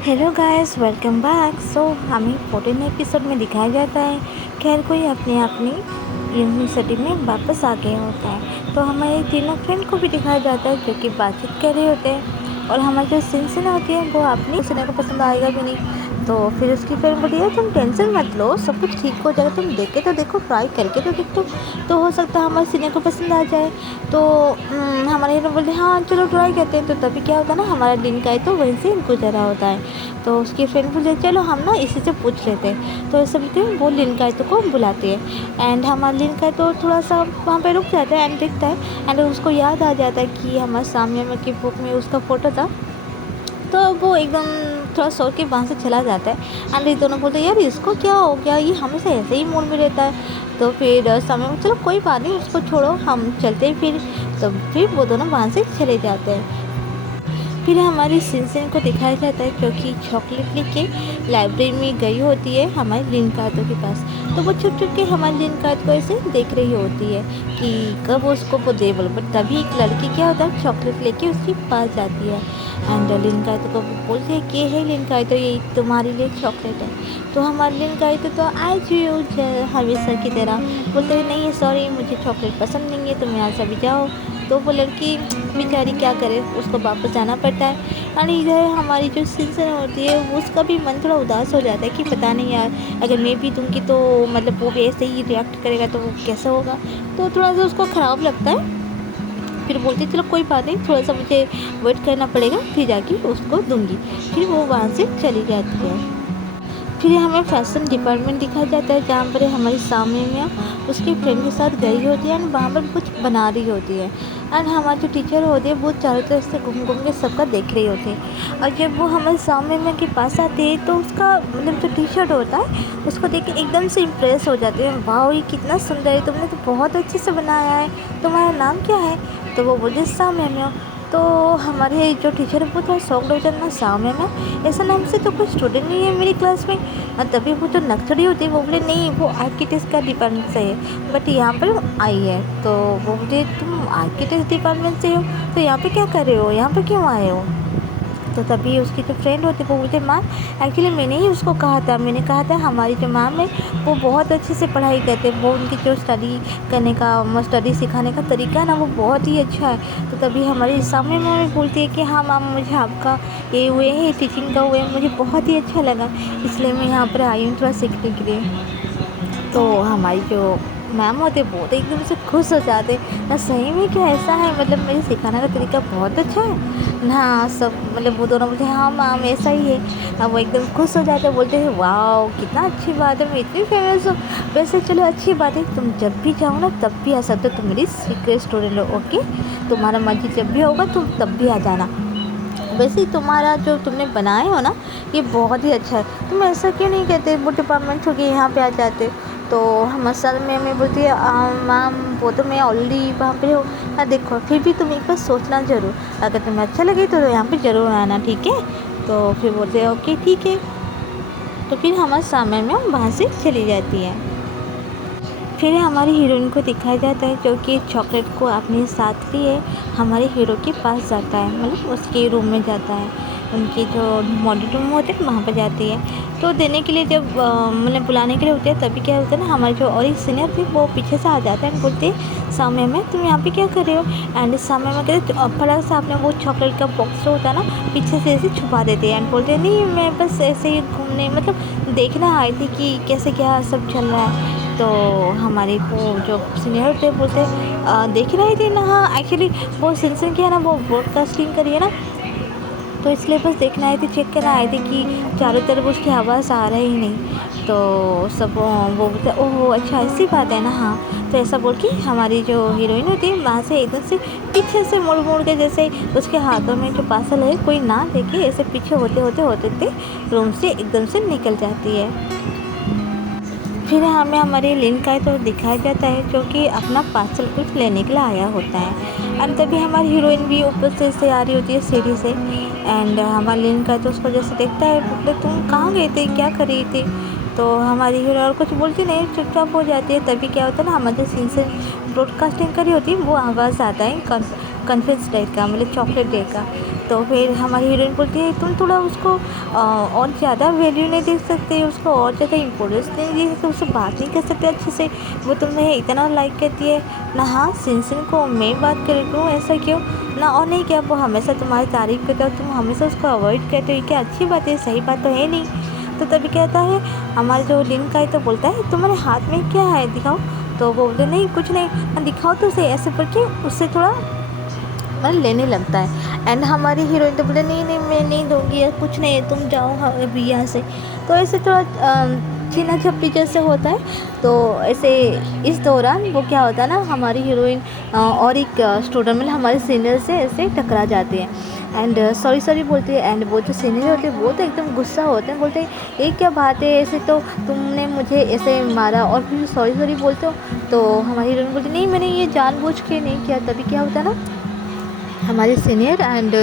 Hello guys, welcome back. हमें 14 episode में दिखाया जाता है कि हर कोई अपनी अपनी यूनिवर्सिटी में वापस आ गया होता है। तो हमारे तीनों फ्रेंड को भी दिखाया जाता है जो कि बातचीत कर रहे होते हैं। और हमारी जो सिंसन होती है वो अपनी सिने को पसंद आएगा भी नहीं। तो फिर उसकी फ्रेंड बोली, यार तुम टेंशन मत लो, सब कुछ ठीक हो जाएगा, तुम देख के तो देखो, ट्राई करके तो देखो, तो हो सकता है हमारे सिने को पसंद आ जाए। तो हमारे हीरो बोलते हाँ चलो ट्राई करते हैं। तो तभी क्या होता है ना, हमारा दिन का है तो वहीं से गुजरा होता है। तो उसकी फ्रेंड बोलते चलो हम ना इसी से पूछ लेते हैं। तो ऐसे बोलते हैं, वो लिनकाइतो को बुलाती है। एंड हमारा लिनकाइतो थोड़ा सा वहाँ पे रुक जाता है एंड दिखता है। एंड उसको याद आ जाता है कि हमारे सामने में की बुक में उसका फ़ोटो था। तो वो एकदम थोड़ा सोच के वहाँ से चला जाता है। एंड ये दोनों बोलते हैं, यार इसको क्या हो गया, ये हमेशा ऐसे ही मूड में रहता है। तो फिर समय में चलो कोई बात नहीं, उसको छोड़ो, हम चलते हैं फिर। तो फिर वो दोनों वहाँ से चले जाते हैं। फिर हमारी सिंसन को दिखाया जाता है क्योंकि चॉकलेट लेके लाइब्रेरी में गई होती है हमारी लिनकातो के पास। तो वो छुप छुप के हमारी लिनकात को ऐसे देख रही होती है कि कब उसको वो दे बोलो। बट तभी एक लड़की क्या होता है, चॉकलेट लेके उसके पास जाती है। एंड लिनकातो को बोलती है कि हे लिनकातो, ये तुम्हारे लिए चॉकलेट है। तो हमारी लिनकातो तो आज हमेशा की तरह बोलते हैं, नहीं सॉरी मुझे चॉकलेट पसंद नहीं है, तुम यहाँ से अभी जाओ। तो वो लड़की बेचारी क्या करे, उसको वापस जाना पड़ता है। और इधर हमारी जो सिंसन होती है उसका भी मन थोड़ा उदास हो जाता है कि पता नहीं यार, अगर मैं भी दूँगी तो मतलब वो भी ऐसे ही रिएक्ट करेगा तो वो कैसा होगा। तो थोड़ा सा उसको ख़राब लगता है। फिर बोलती चलो कोई बात नहीं, थोड़ा सा मुझे वेट करना पड़ेगा, फिर जाके उसको दूँगी। फिर वो वहाँ से चली जाती है। फिर हमें फैशन डिपार्टमेंट दिखाया जाता है जहाँ पर हमारी सामने में उसकी फ्रेंड के साथ गई होती है एंड वहाँ पर कुछ बना रही होती है। एंड हमारी जो टीचर होती है वो चारों तरफ से घूम घूम के सबका देख रही होती है। और जब वो हमारे सामने में के पास आती है तो उसका मतलब जो टी शर्ट होता है उसको देख के एकदम से इम्प्रेस हो जाती है, वाह ये कितना सुंदर है, तुमने तो बहुत अच्छे से बनाया है, तुम्हारा नाम क्या है। तो वो बोलते सामने में हो। तो हमारे जो टीचर है वो थोड़ा शॉक्ड हो जाना, सामने में ऐसा नाम से तो कोई स्टूडेंट नहीं है मेरी क्लास में। और तभी वो जो नक्सड़ी होती है वो बोले नहीं वो आर्किटेक्ट का डिपार्टमेंट से है, बट यहाँ पर आई है। तो वो बोले तुम आर्किटेक्ट डिपार्टमेंट से हो तो यहाँ पे क्या कर रहे हो, यहाँ पे क्यों आए हो। तो तभी उसकी जो फ्रेंड होती है वो बोलते मैम एक्चुअली मैंने ही उसको कहा था, मैंने कहा था हमारी जो मैम है वो बहुत अच्छे से पढ़ाई करते हैं, वो उनकी जो स्टडी करने का स्टडी सिखाने का तरीका है ना वो बहुत ही अच्छा है। तो तभी हमारे सामने मैम बोलती है कि हाँ मैम मुझे आपका ये हुए है टीचिंग का हुए मुझे बहुत ही अच्छा लगा, इसलिए मैं यहाँ पर आई हूँ थोड़ा सीखने के लिए। तो हमारी जो मैम होते वो तो एकदम से खुश हो जाते ना, सही में क्या ऐसा है, मतलब मेरे सिखाने का तरीका बहुत अच्छा है ना। सब मतलब वो दोनों बोलते हैं हाँ मैम ऐसा ही है। अब वो एकदम खुश हो जाते, बोलते हैं वाह कितना अच्छी बात है, मैं इतनी फेमस हूँ। वैसे चलो अच्छी बात है, तुम जब भी चाहो ना तब भी आ सकते हो, तुम मेरी सीक्रेट स्टूडेंट हो, ओके। तुम्हारा मर्जी जब भी होगा तुम तब भी आ जाना। वैसे तुम्हारा जो तुमने बनाए हो ना ये बहुत ही अच्छा है, तुम ऐसा क्यों नहीं कहते वो डिपार्टमेंट छोड़ के यहाँ पे आ जाते। तो हम सर में बोलती है मैम वो तो मैं ऑलरेडी वहाँ पे हूँ ना, देखो फिर भी तुम एक बार सोचना ज़रूर, अगर तुम्हें अच्छा लगे तो यहाँ पे ज़रूर आना, ठीक है। तो फिर बोलते हैं ओके ठीक है। तो फिर हमारे सामने में वहाँ से चली जाती है। फिर हमारी हीरोइन को दिखाया जाता है जो कि चॉकलेट को अपने साथ लिए हमारे हीरो के पास जाता है, मतलब उसके रूम में जाता है, उनकी जो मॉडल रूम होते हैं वहाँ पर जाती है। तो देने के लिए जब मतलब बुलाने के लिए होते हैं तभी क्या होता है ना, हमारे जो और एक सीनियर थे वो पीछे से आ जाते हैं, बोलते हैं सामने में तुम यहाँ पे क्या कर रहे हो। एंड सामने में कहते फटाक से आपने वो चॉकलेट का बॉक्स जो होता है ना पीछे से ऐसे छुपा देते हैं एंड बोलते हैं नहीं मैं बस ऐसे ही घूमने मतलब देखना आई थी कि कैसे क्या सब चल रहा है। तो हमारे वो जो सीनियर थे बोलते देख रहे थे ना, हाँ एक्चुअली वो सिंसन क्या है ना वो ब्रॉडकास्टिंग करी है ना, तो इसलिए बस देखना आए थे, चेक करना आए थे कि चारों तरफ उसकी आवाज़ आ रही नहीं। तो सब वो बोलते ओह अच्छा ऐसी बात है ना, हाँ। तो ऐसा बोल के हमारी जो हीरोइन होती है वहाँ से एकदम से पीछे से मुड़ मुड़ के, जैसे उसके हाथों में जो पार्सल है कोई ना देखे, ऐसे पीछे होते होते होते थे रूम से एकदम से निकल जाती है। फिर हमें हमारे लिंक का तो दिखाया जाता है जो कि अपना पार्सल कुछ लेने के लिए आया होता है। एंड तभी हमारी हीरोइन भी ऊपर से आ रही होती है सीढ़ी से। एंड हमारा लिंक का तो उसको जैसे देखता है, बोलते तुम कहाँ गए थे, क्या कर रही थी। तो हमारी हीरो और कुछ बोलती नहीं, चुपचाप हो जाती है। तभी क्या होता है ना, हमारे सीन से ब्रॉडकास्टिंग करी होती है वो आवाज़ आता है कॉन्फ्रेंस डे का, मतलब चॉकलेट डे का। तो फिर हमारी हीरोइन बोलती है तुम थोड़ा उसको और ज़्यादा वैल्यू नहीं दे सकते, उसको और ज़्यादा इम्पोर्टेंस नहीं दे सकते, उससे बात नहीं कर सकते अच्छे से, वो तुम्हें इतना लाइक करती है ना। हाँ सिनसिन को मैं बात कर लूँ ऐसा क्यों ना, और नहीं क्या वो हमेशा तुम्हारी तारीफ़ करता है, तुम हमेशा उसको अवॉइड करते हो, क्या अच्छी बात है, सही बात तो है नहीं। तो तभी कहता है हमारे जो लिन का है तो बोलता है तुम्हारे हाथ में क्या है दिखाओ। तो वो बोलते नहीं कुछ नहीं, दिखाओ तो सही, ऐसे बोल के उससे थोड़ा मतलब लेने लगता है। एंड हमारी हीरोइन तो बोले नहीं नहीं मैं नहीं दूँगी, या कुछ नहीं तुम जाओ अभी यहाँ से। तो ऐसे थोड़ा छीना झपटी जैसे होता है। तो ऐसे इस दौरान वो क्या होता है ना, हमारी हीरोइन और एक स्टूडेंट मतलब हमारे सीनियर से ऐसे टकरा जाती है एंड सॉरी सॉरी बोलती है। एंड वो जो सीनियर होते हैं वो तो एकदम गुस्सा होते हैं, बोलते हैं ये क्या बात है, ऐसे तो तुमने मुझे ऐसे मारा और फिर सॉरी सॉरी बोलते हो। तो हमारी हीरोइन बोलती नहीं मैंने ये जानबूझ के नहीं किया। तभी क्या होता है ना, हमारे सीनियर एंड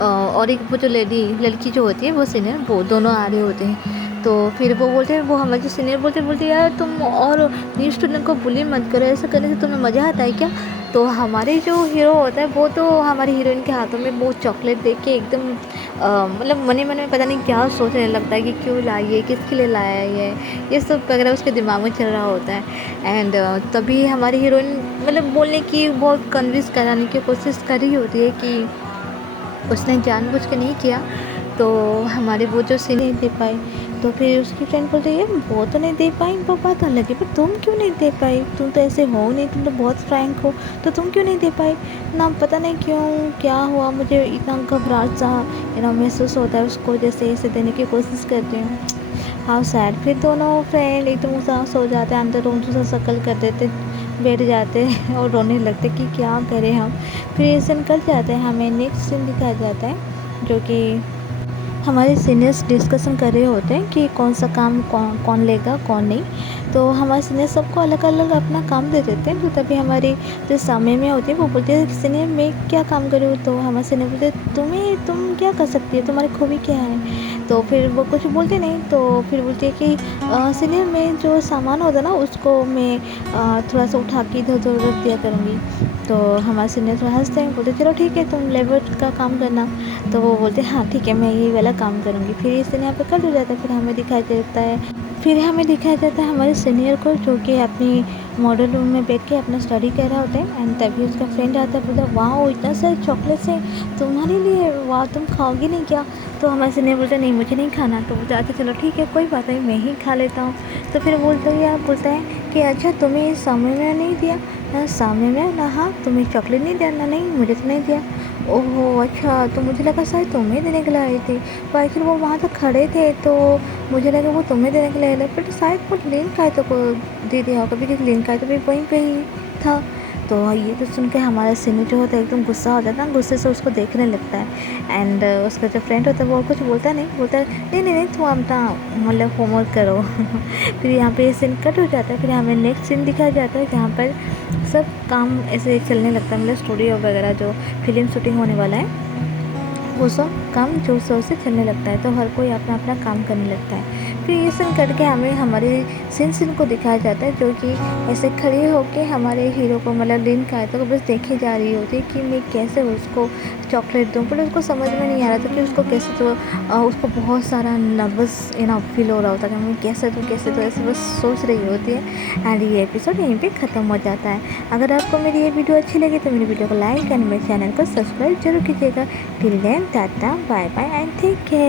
और एक वो जो लड़की जो होती है वो सीनियर, वो दोनों आ रहे होते हैं। तो फिर वो बोलते हैं, वो हमारे जो सीनियर बोलते यार तुम और न्यू स्टूडेंट को बुली मत करो, ऐसा करने से तुम्हें मज़ा आता है क्या। तो हमारे जो हीरो होता है वो तो हमारी हीरोइन के हाथों में वो चॉकलेट देख के एकदम मतलब मन ही मन में पता नहीं क्या सोचने लगता है कि क्यों लाई है, किसके लिए लाया है, ये सब वगैरह उसके दिमाग में चल रहा होता है। एंड तभी हमारी हीरोइन मतलब बोलने की बहुत कन्विंस कराने की कोशिश कर रही होती है कि उसने जानबूझ के नहीं किया। तो हमारे वो जो सीन नहीं दे पाए। तो फिर उसकी फ्रेंड बोल रही है वो तो नहीं दे पाई, वो बात अलग है, पर तुम क्यों नहीं दे पाई, तुम तो ऐसे हो नहीं, तुम तो बहुत फ्रैंक हो, तो तुम क्यों नहीं दे पाई ना। पता नहीं क्यों क्या हुआ, मुझे इतना घबराहट सा महसूस होता है उसको, जैसे ऐसे देने की कोशिश करती हूँ। How sad. फिर दोनों फ्रेंड एकदम उदास हो जाते हैं, अंदर रोन सा शक्ल कर देते, बैठ जाते हैं और रोने लगते कि क्या करें हम। फिर ये सीन कट जाते हैं, हमें नेक्स्ट सीन दिखाया जाता है जो कि हमारे सीनियर्स डिस्कशन कर रहे होते हैं कि कौन सा काम कौन लेगा कौन नहीं। तो हमारे सीनियर सबको अलग अलग अपना काम दे देते हैं। तो तभी हमारी जो सामने में होती है वो बोलती है सीनियर मैं क्या काम करूँ। तो हमारे सीनियर बोलते तुम क्या कर सकती है, तुम्हारी खूबी क्या है। तो फिर वो कुछ बोलते नहीं। तो फिर बोलती है कि सीनियर में जो सामान होता है ना उसको मैं थोड़ा सा उठा के इधर उधर रख दिया करूँगी। तो हमारे सीनियर थोड़ा हंसते हैं, बोलते चलो ठीक है तुम लेबर का काम करना। तो वो बोलते हाँ ठीक है मैं ये वाला काम करूँगी। फिर इस दिन यहाँ पे कर हो जाता है। फिर हमें दिखाया जाता है हमारे सीनियर को जो कि अपनी मॉडल रूम में बैठ के अपना स्टडी कर रहा होता है। एंड तभी उसका फ्रेंड आता है, बोलता वाह इतना सारे चॉकलेट्स है तुम्हारे लिए, वाह तुम खाओगी नहीं क्या। तो हमारे सीनियर बोलता नहीं मुझे नहीं खाना। तो बोलता अच्छा चलो ठीक है कोई बात नहीं मैं ही खा लेता हूँ। तो फिर बोलता है कि अच्छा तुम्हें सामने में नहीं दिया ना, सामने में ना, हाँ तुम्हें चॉकलेट नहीं दिया ना, नहीं मुझे तो नहीं दिया। ओहो अच्छा, तो मुझे लगा शायद तुम्हें देने के लिए आए थे, पर एक्चुअली वो वहाँ तक खड़े थे तो मुझे लगा वो तुम्हें देने के लिए आए, बट शायद वो लिन का है तो को दे दिया होगा, क्योंकि लिन का है तो भी वहीं पे ही था। तो ये तो सुन के हमारा सीनियर जो होता है एकदम गुस्सा हो जाता है, गुस्से से उसको देखने लगता है। एंड उसका जो फ्रेंड होता है वो कुछ बोलता नहीं, बोलता है नहीं तुम अपना मतलब होमवर्क करो। फिर यहाँ पे ये सीन कट हो जाता है। फिर हमें नेक्स्ट सीन दिखाया जाता है जहाँ पर सब काम ऐसे चलने लगता है, मतलब स्टूडियो वगैरह जो फिल्म शूटिंग होने वाला है वो सब काम जोर शोर से चलने लगता है। तो हर कोई अपना अपना काम करने लगता है। फिर ये सीन करके हमें हमारे सीन को दिखाया जाता है जो कि ऐसे खड़ी होके हमारे हीरो को मतलब लिन का है तो बस देखे जा रही होती है कि मैं कैसे उसको चॉकलेट दूँ। पर उसको समझ में नहीं आ रहा था कि उसको कैसे, तो उसको बहुत सारा नर्वस फील हो रहा होता है कि मैं कैसे दूँ ऐसे बस सोच रही होती है। एंड ये एपिसोड यहीं पे ख़त्म हो जाता है। अगर आपको मेरी ये वीडियो अच्छी लगी तो मेरी वीडियो को लाइक एंड मेरे चैनल को सब्सक्राइब जरूर कीजिएगा। Till then tata bye bye and take care.